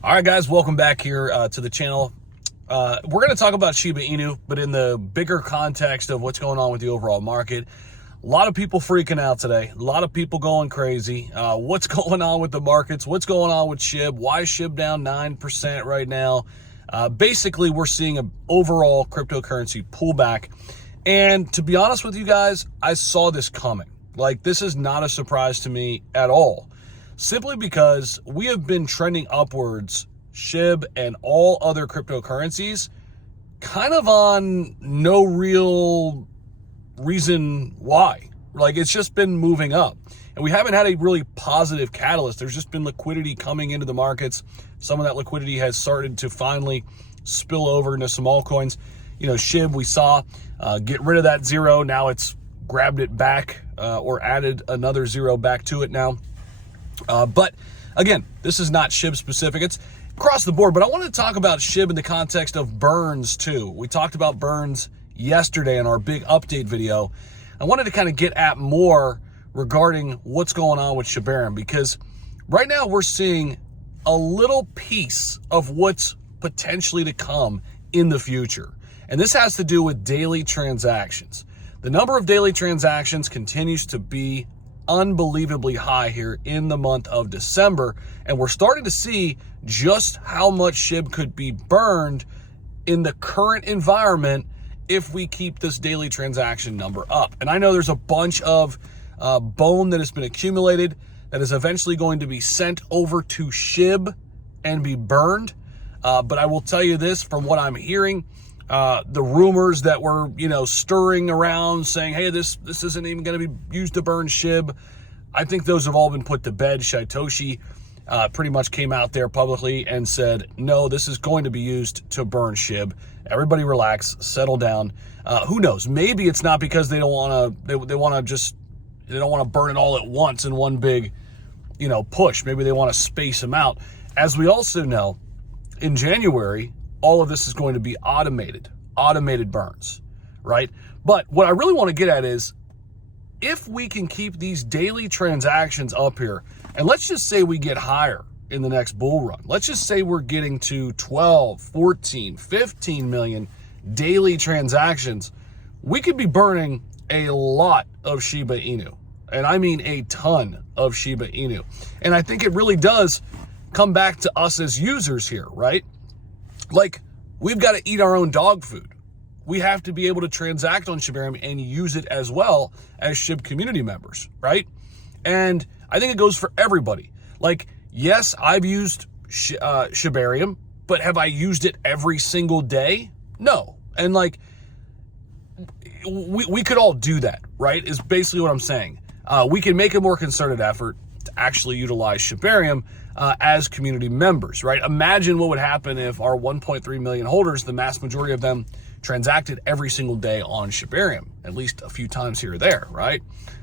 All right, guys, welcome back here to the channel. We're going to talk about Shiba Inu, but in the bigger context of what's going on with the overall market. A lot of people freaking out today. A lot of people going crazy. What's going on with the markets? What's going on with SHIB? Why is SHIB down 9% right now? Basically, we're seeing an overall cryptocurrency pullback. And to be honest with you guys, I saw this coming. Like, this is not a surprise to me at all. Simply because we have been trending upwards, SHIB and all other cryptocurrencies, kind of on no real reason why. Like, it's just been moving up. And we haven't had a really positive catalyst. There's just been liquidity coming into the markets. Some of that liquidity has started to finally spill over into some altcoins. You know, SHIB, we saw get rid of that zero. Now it's grabbed it back or added another zero back to it now. But again, this is not SHIB specific. It's across the board. But I wanted to talk about SHIB in the context of burns too. We talked about burns yesterday in our big update video. I wanted to kind of get at more regarding what's going on with Shiba Inu, because right now we're seeing a little piece of what's potentially to come in the future. And this has to do with daily transactions. The number of daily transactions continues to be unbelievably high here in the month of December, and we're starting to see just how much SHIB could be burned in the current environment if we keep this daily transaction number up. And I know there's a bunch of bone that has been accumulated that is eventually going to be sent over to SHIB and be burned, but I will tell you this from what I'm hearing. The rumors that were, stirring around saying, hey, this isn't even going to be used to burn SHIB. I think those have all been put to bed. Satoshi pretty much came out there publicly and said, no, this is going to be used to burn SHIB. Everybody relax, settle down. Who knows? Maybe it's not because they don't want to, they want to burn it all at once in one big, push. Maybe they want to space them out. As we also know, in January, all of this is going to be automated burns, right? But what I really want to get at is, if we can keep these daily transactions up here, and let's just say we get higher in the next bull run. Let's just say we're getting to 12, 14, 15 million daily transactions. We could be burning a lot of Shiba Inu. And I mean a ton of Shiba Inu. And I think it really does come back to us as users here, right? Like, we've got to eat our own dog food. We have to be able to transact on Shiba Inu and use it as well as SHIB community members, right? And I think it goes for everybody. Like, yes, I've used Shiba Inu, but have I used it every single day? No. And like, we could all do that, right? Is basically what I'm saying. We can make a more concerted effort to actually utilize Shiba Inu as community members, right? Imagine what would happen if our 1.3 million holders, the mass majority of them, transacted every single day on Shiba Inu, at least a few times here or there, right?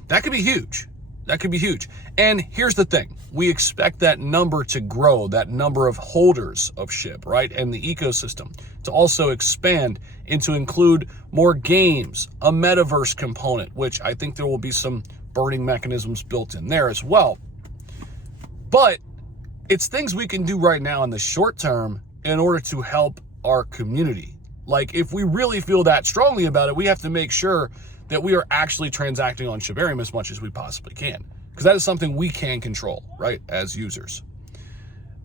That could be huge. That could be huge. And here's the thing. We expect that number to grow, that number of holders of SHIB, right? And the ecosystem to also expand and to include more games, a metaverse component, which I think there will be some burning mechanisms built in there as well. But it's things we can do right now in the short term in order to help our community. Like, if we really feel that strongly about it, we have to make sure that we are actually transacting on Shiba Inu as much as we possibly can, because that is something we can control, right, as users.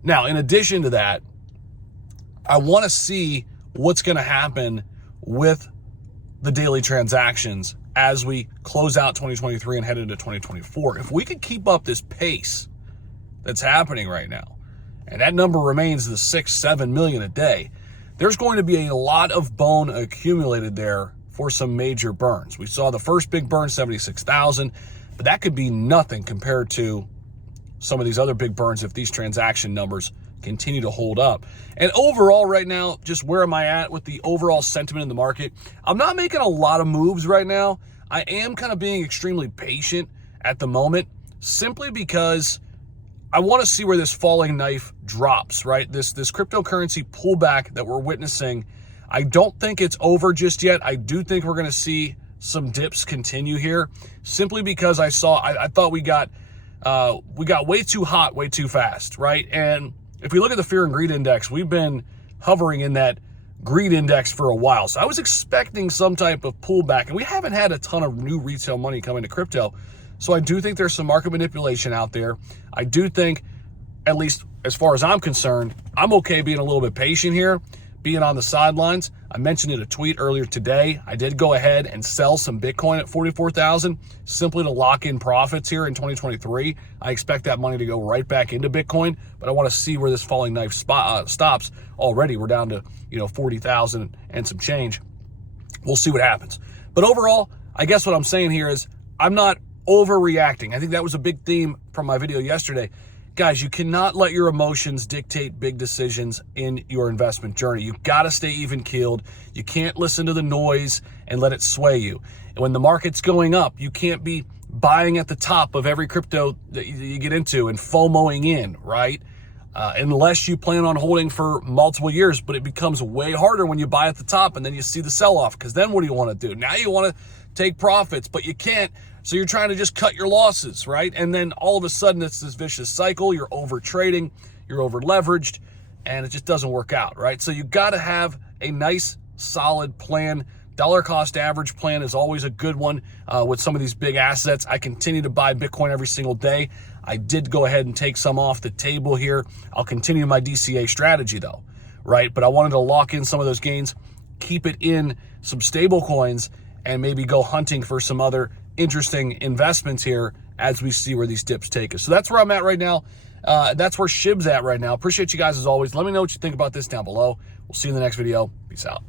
Now, in addition to that, I want to see what's going to happen with the daily transactions as we close out 2023 and head into 2024. If we could keep up this pace that's happening right now, and that number remains the 6-7 million a day, there's going to be a lot of bone accumulated there for some major burns. We saw the first big burn, 76,000, but that could be nothing compared to some of these other big burns if these transaction numbers continue to hold up. And overall right now, just where am I at with the overall sentiment in the market? I'm not making a lot of moves right now. I am kind of being extremely patient at the moment, simply because I want to see where this falling knife drops, right? This cryptocurrency pullback that we're witnessing, I don't think it's over just yet. I do think we're going to see some dips continue here, simply because I thought we got way too hot, way too fast, right? And if we look at the fear and greed index, we've been hovering in that greed index for a while. So I was expecting some type of pullback, and we haven't had a ton of new retail money come into crypto. So I do think there's some market manipulation out there. I do think, at least as far as I'm concerned, I'm okay being a little bit patient here, being on the sidelines. I mentioned in a tweet earlier today, I did go ahead and sell some Bitcoin at 44,000 simply to lock in profits here in 2023. I expect that money to go right back into Bitcoin, but I want to see where this falling knife stops. Already we're down to 40,000 and some change. We'll see what happens. But overall, I guess what I'm saying here is I'm not overreacting. I think that was a big theme from my video yesterday. Guys, you cannot let your emotions dictate big decisions in your investment journey. You've got to stay even keeled. You can't listen to the noise and let it sway you. And when the market's going up, you can't be buying at the top of every crypto that you get into and FOMOing in, right? Unless you plan on holding for multiple years, but it becomes way harder when you buy at the top and then you see the sell-off, because then what do you want to do? Now you want to take profits, but you can't. So you're trying to just cut your losses, right? And then all of a sudden it's this vicious cycle. You're over trading, you're over leveraged, and it just doesn't work out, right? So you got to have a nice, solid plan. Dollar cost average plan is always a good one with some of these big assets. I continue to buy Bitcoin every single day. I did go ahead and take some off the table here. I'll continue my DCA strategy though, right? But I wanted to lock in some of those gains, keep it in some stable coins, and maybe go hunting for some other interesting investments here as we see where these dips take us. So that's where I'm at right now. That's where SHIB's at right now. Appreciate you guys as always. Let me know what you think about this down below. We'll see you in the next video. Peace out.